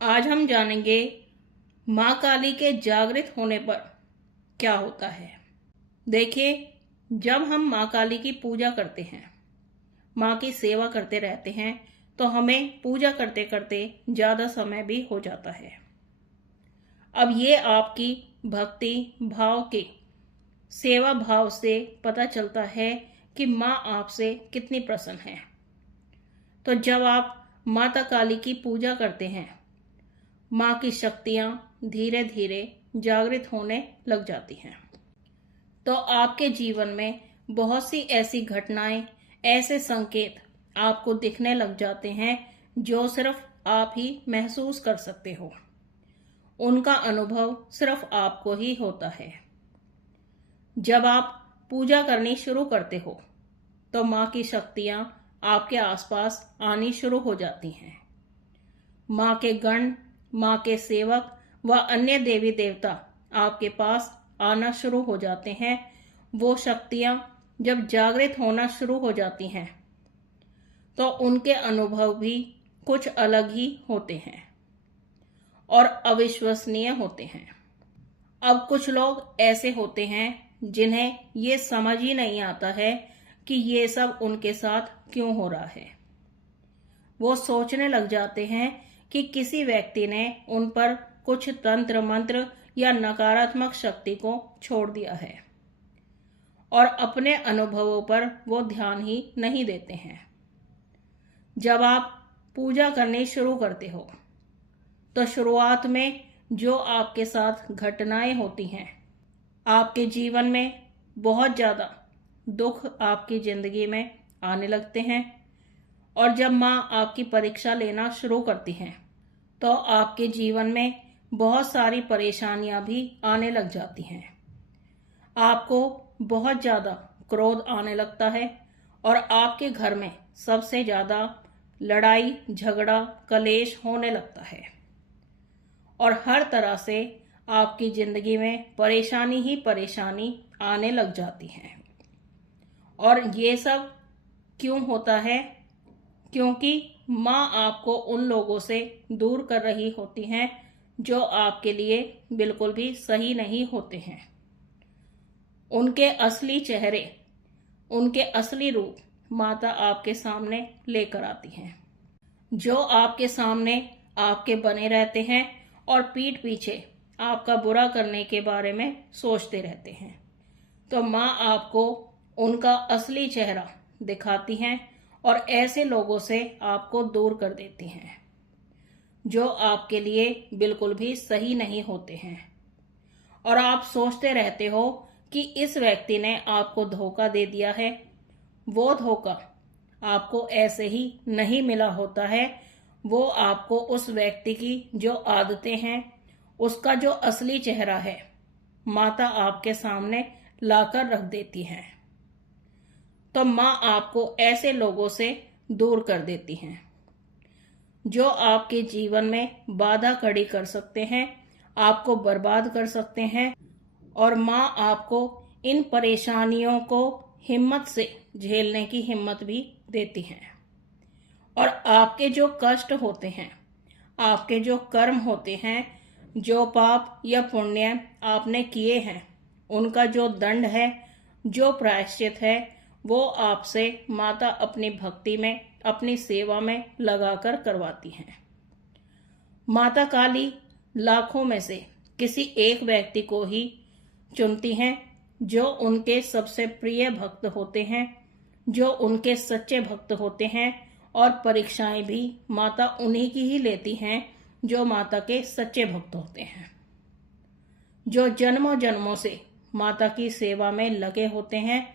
आज हम जानेंगे माँ काली के जागृत होने पर क्या होता है। देखिए, जब हम माँ काली की पूजा करते हैं, माँ की सेवा करते रहते हैं, तो हमें पूजा करते करते ज़्यादा समय भी हो जाता है। अब ये आपकी भक्ति भाव के सेवा भाव से पता चलता है कि माँ आपसे कितनी प्रसन्न है। तो जब आप माता काली की पूजा करते हैं, माँ की शक्तियाँ धीरे धीरे जागृत होने लग जाती हैं। तो आपके जीवन में बहुत सी ऐसी घटनाएं, ऐसे संकेत आपको दिखने लग जाते हैं जो सिर्फ आप ही महसूस कर सकते हो। उनका अनुभव सिर्फ आपको ही होता है। जब आप पूजा करनी शुरू करते हो तो माँ की शक्तियाँ आपके आसपास आनी शुरू हो जाती हैं। माँ के गण, माँ के सेवक व अन्य देवी देवता आपके पास आना शुरू हो जाते हैं। वो शक्तियाँ जब जागृत होना शुरू हो जाती हैं तो उनके अनुभव भी कुछ अलग ही होते हैं और अविश्वसनीय होते हैं। अब कुछ लोग ऐसे होते हैं जिन्हें ये समझ ही नहीं आता है कि ये सब उनके साथ क्यों हो रहा है। वो सोचने लग जाते हैं कि किसी व्यक्ति ने उन पर कुछ तंत्र मंत्र या नकारात्मक शक्ति को छोड़ दिया है और अपने अनुभवों पर वो ध्यान ही नहीं देते हैं। जब आप पूजा करनी शुरू करते हो तो शुरुआत में जो आपके साथ घटनाएं होती हैं, आपके जीवन में बहुत ज़्यादा दुख आपकी जिंदगी में आने लगते हैं। और जब माँ आपकी परीक्षा लेना शुरू करती हैं तो आपके जीवन में बहुत सारी परेशानियां भी आने लग जाती हैं। आपको बहुत ज़्यादा क्रोध आने लगता है और आपके घर में सबसे ज़्यादा लड़ाई झगड़ा कलेश होने लगता है और हर तरह से आपकी ज़िंदगी में परेशानी ही परेशानी आने लग जाती है। और ये सब क्यों होता है? क्योंकि माँ आपको उन लोगों से दूर कर रही होती हैं जो आपके लिए बिल्कुल भी सही नहीं होते हैं। उनके असली चेहरे, उनके असली रूप माता आपके सामने लेकर आती हैं, जो आपके सामने आपके बने रहते हैं और पीठ पीछे आपका बुरा करने के बारे में सोचते रहते हैं। तो माँ आपको उनका असली चेहरा दिखाती हैं और ऐसे लोगों से आपको दूर कर देती हैं जो आपके लिए बिल्कुल भी सही नहीं होते हैं। और आप सोचते रहते हो कि इस व्यक्ति ने आपको धोखा दे दिया है। वो धोखा आपको ऐसे ही नहीं मिला होता है। वो आपको उस व्यक्ति की जो आदतें हैं, उसका जो असली चेहरा है, माता आपके सामने लाकर रख देती है। तो माँ आपको ऐसे लोगों से दूर कर देती हैं जो आपके जीवन में बाधा खड़ी कर सकते हैं, आपको बर्बाद कर सकते हैं। और माँ आपको इन परेशानियों को हिम्मत से झेलने की हिम्मत भी देती हैं। और आपके जो कष्ट होते हैं, आपके जो कर्म होते हैं, जो पाप या पुण्य आपने किए हैं, उनका जो दंड है, जो प्रायश्चित है, वो आपसे माता अपनी भक्ति में, अपनी सेवा में लगाकर करवाती हैं। माता काली लाखों में से किसी एक व्यक्ति को ही चुनती हैं जो उनके सबसे प्रिय भक्त होते हैं, जो उनके सच्चे भक्त होते हैं। और परीक्षाएं भी माता उन्हीं की ही लेती हैं जो माता के सच्चे भक्त होते हैं, जो जन्मों जन्मों से माता की सेवा में लगे होते हैं।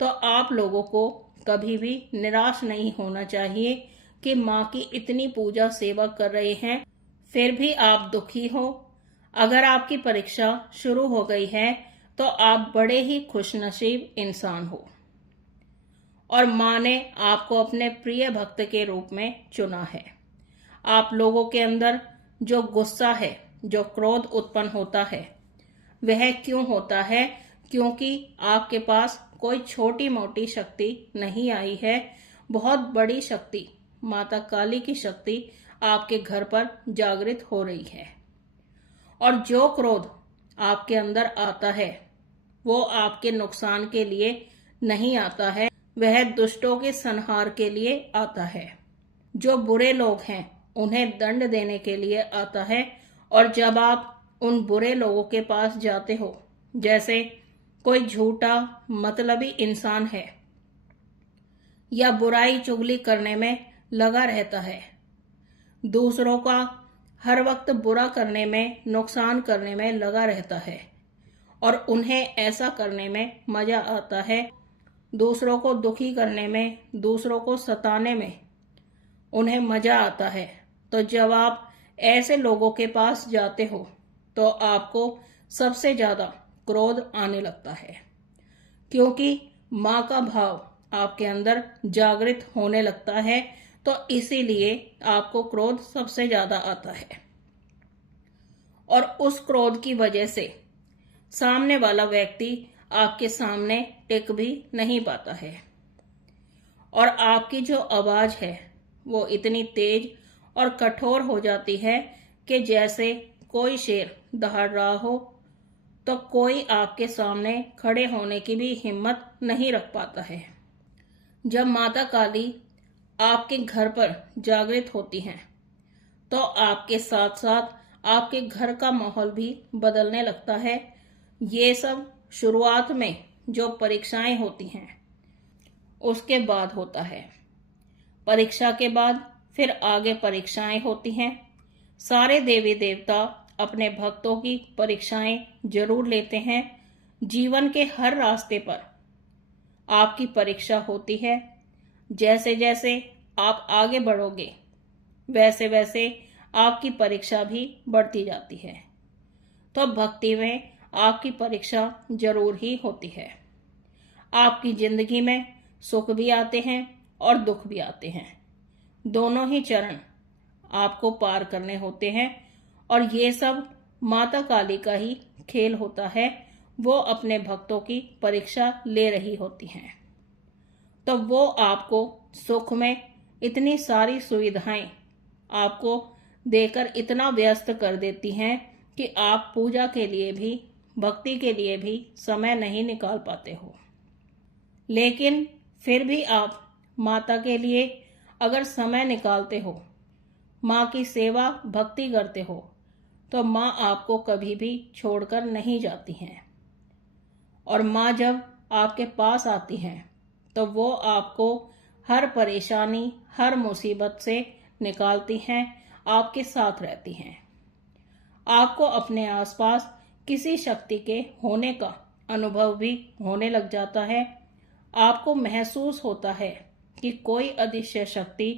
तो आप लोगों को कभी भी निराश नहीं होना चाहिए कि माँ की इतनी पूजा सेवा कर रहे हैं, फिर भी आप दुखी हो। अगर आपकी परीक्षा शुरू हो गई है तो आप बड़े ही खुशनसीब इंसान हो और माँ ने आपको अपने प्रिय भक्त के रूप में चुना है। आप लोगों के अंदर जो गुस्सा है, जो क्रोध उत्पन्न होता है, वह क्यों होता है? क्योंकि आपके पास कोई छोटी मोटी शक्ति नहीं आई है। बहुत बड़ी शक्ति, माता काली की शक्ति आपके घर पर जागृत हो रही है। और जो क्रोध आपके अंदर आता है वो आपके नुकसान के लिए नहीं आता है, वह दुष्टों के संहार के लिए आता है। जो बुरे लोग हैं उन्हें दंड देने के लिए आता है। और जब आप उन बुरे लोगों के पास जाते हो, जैसे कोई झूठा मतलबी इंसान है या बुराई चुगली करने में लगा रहता है, दूसरों का हर वक्त बुरा करने में, नुकसान करने में लगा रहता है और उन्हें ऐसा करने में मजा आता है, दूसरों को दुखी करने में, दूसरों को सताने में उन्हें मजा आता है, तो जब आप ऐसे लोगों के पास जाते हो तो आपको सबसे ज्यादा क्रोध आने लगता है, क्योंकि माँ का भाव आपके अंदर जागृत होने लगता है, तो इसीलिए आपको क्रोध सबसे ज्यादा आता है। और उस क्रोध की वजह से सामने वाला व्यक्ति आपके सामने टिक भी नहीं पाता है और आपकी जो आवाज है वो इतनी तेज और कठोर हो जाती है कि जैसे कोई शेर दहाड़ रहा हो तो कोई आपके सामने खड़े होने की भी हिम्मत नहीं रख पाता है। जब माता काली आपके घर पर जागृत होती हैं तो आपके साथ साथ आपके घर का माहौल भी बदलने लगता है। ये सब शुरुआत में जो परीक्षाएं होती हैं उसके बाद होता है। परीक्षा के बाद फिर आगे परीक्षाएं होती हैं। सारे देवी देवता अपने भक्तों की परीक्षाएं जरूर लेते हैं। जीवन के हर रास्ते पर आपकी परीक्षा होती है। जैसे जैसे आप आगे बढ़ोगे वैसे वैसे आपकी परीक्षा भी बढ़ती जाती है। तो भक्ति में आपकी परीक्षा जरूर ही होती है। आपकी जिंदगी में सुख भी आते हैं और दुख भी आते हैं। दोनों ही चरण आपको पार करने होते हैं और ये सब माता काली का ही खेल होता है। वो अपने भक्तों की परीक्षा ले रही होती हैं। तो वो आपको सुख में इतनी सारी सुविधाएं आपको देकर इतना व्यस्त कर देती हैं कि आप पूजा के लिए भी, भक्ति के लिए भी समय नहीं निकाल पाते हो। लेकिन फिर भी आप माता के लिए अगर समय निकालते हो, माँ की सेवा भक्ति करते हो, तो माँ आपको कभी भी छोड़कर नहीं जाती हैं। और माँ जब आपके पास आती हैं तो वो आपको हर परेशानी, हर मुसीबत से निकालती हैं, आपके साथ रहती हैं। आपको अपने आसपास किसी शक्ति के होने का अनुभव भी होने लग जाता है। आपको महसूस होता है कि कोई अदृश्य शक्ति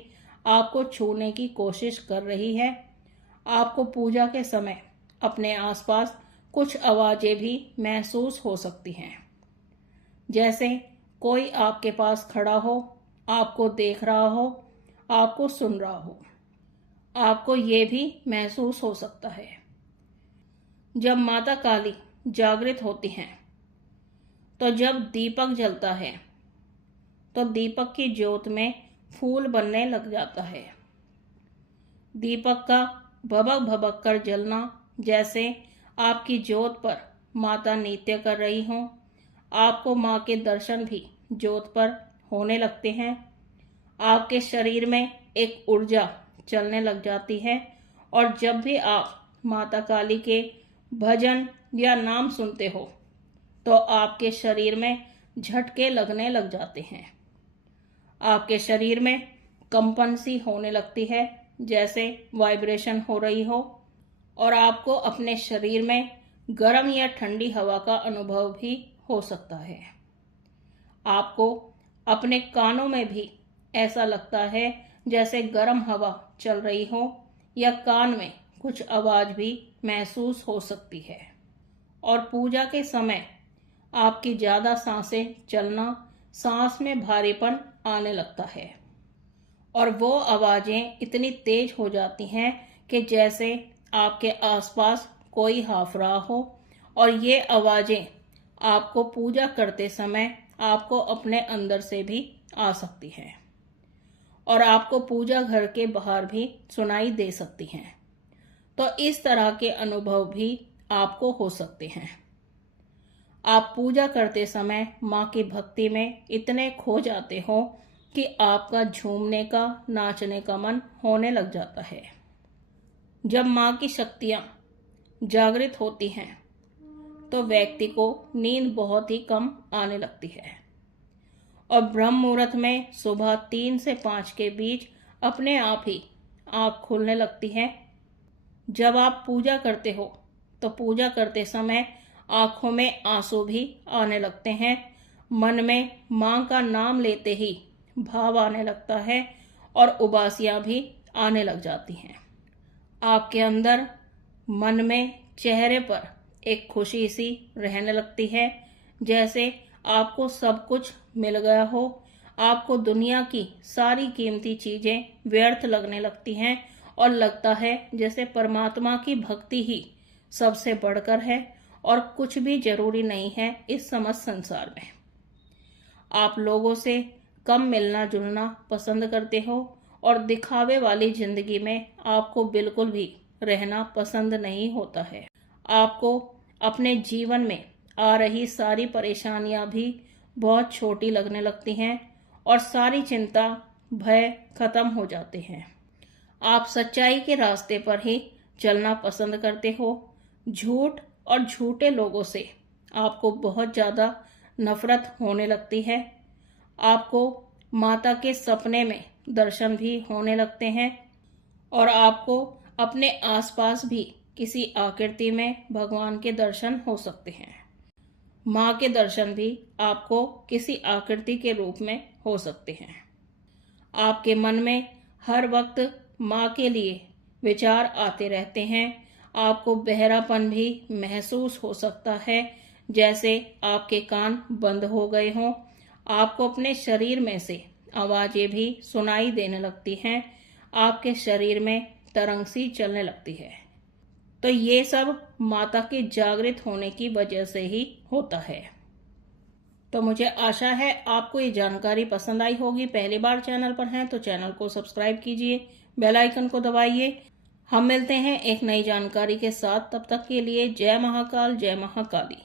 आपको छूने की कोशिश कर रही है। आपको पूजा के समय अपने आसपास कुछ आवाजें भी महसूस हो सकती हैं, जैसे कोई आपके पास खड़ा हो, आपको देख रहा हो, आपको सुन रहा हो। आपको ये भी महसूस हो सकता है। जब माता काली जागृत होती हैं तो जब दीपक जलता है तो दीपक की ज्योत में फूल बनने लग जाता है। दीपक का भभक भभक कर जलना, जैसे आपकी ज्योत पर माता नृत्य कर रही हों। आपको माँ के दर्शन भी ज्योत पर होने लगते हैं। आपके शरीर में एक ऊर्जा चलने लग जाती है और जब भी आप माता काली के भजन या नाम सुनते हो तो आपके शरीर में झटके लगने लग जाते हैं। आपके शरीर में कंपन सी होने लगती है, जैसे वाइब्रेशन हो रही हो, और आपको अपने शरीर में गर्म या ठंडी हवा का अनुभव भी हो सकता है। आपको अपने कानों में भी ऐसा लगता है जैसे गर्म हवा चल रही हो, या कान में कुछ आवाज भी महसूस हो सकती है। और पूजा के समय आपकी ज्यादा सांसें चलना, सांस में भारीपन आने लगता है और वो आवाजें इतनी तेज हो जाती हैं कि जैसे आपके आसपास कोई हाफ रहा हो। और ये आवाजें आपको पूजा करते समय आपको अपने अंदर से भी आ सकती हैं। और आपको पूजा घर के बाहर भी सुनाई दे सकती हैं। तो इस तरह के अनुभव भी आपको हो सकते हैं। आप पूजा करते समय माँ की भक्ति में इतने खो जाते हो कि आपका झूमने का, नाचने का मन होने लग जाता है। जब माँ की शक्तियाँ जागृत होती हैं तो व्यक्ति को नींद बहुत ही कम आने लगती है और ब्रह्म मुहूर्त में सुबह 3 से 5 के बीच अपने आप ही आँख खुलने लगती है। जब आप पूजा करते हो तो पूजा करते समय आंखों में आंसू भी आने लगते हैं। मन में माँ का नाम लेते ही भाव आने लगता है और उबासियां भी आने लग जाती हैं। आपके अंदर, मन में, चेहरे पर एक खुशी सी रहने लगती है, जैसे आपको सब कुछ मिल गया हो। आपको दुनिया की सारी कीमती चीजें व्यर्थ लगने लगती हैं और लगता है जैसे परमात्मा की भक्ति ही सबसे बढ़कर है और कुछ भी जरूरी नहीं है इस समस्त संसार में। आप लोगों से कम मिलना जुलना पसंद करते हो और दिखावे वाली जिंदगी में आपको बिल्कुल भी रहना पसंद नहीं होता है। आपको अपने जीवन में आ रही सारी परेशानियां भी बहुत छोटी लगने लगती हैं और सारी चिंता, भय खत्म हो जाते हैं। आप सच्चाई के रास्ते पर ही चलना पसंद करते हो। झूठ और झूठे लोगों से आपको बहुत ज़्यादा नफरत होने लगती है। आपको माता के सपने में दर्शन भी होने लगते हैं और आपको अपने आसपास भी किसी आकृति में भगवान के दर्शन हो सकते हैं। माँ के दर्शन भी आपको किसी आकृति के रूप में हो सकते हैं। आपके मन में हर वक्त माँ के लिए विचार आते रहते हैं। आपको बहरापन भी महसूस हो सकता है, जैसे आपके कान बंद हो गए हों। आपको अपने शरीर में से आवाजें भी सुनाई देने लगती हैं। आपके शरीर में तरंग सी चलने लगती है। तो ये सब माता के जागृत होने की वजह से ही होता है। तो मुझे आशा है आपको ये जानकारी पसंद आई होगी। पहली बार चैनल पर हैं तो चैनल को सब्सक्राइब कीजिए, बेल आइकन को दबाइए। हम मिलते हैं एक नई जानकारी के साथ। तब तक के लिए जय महाकाल, जय महाकाली।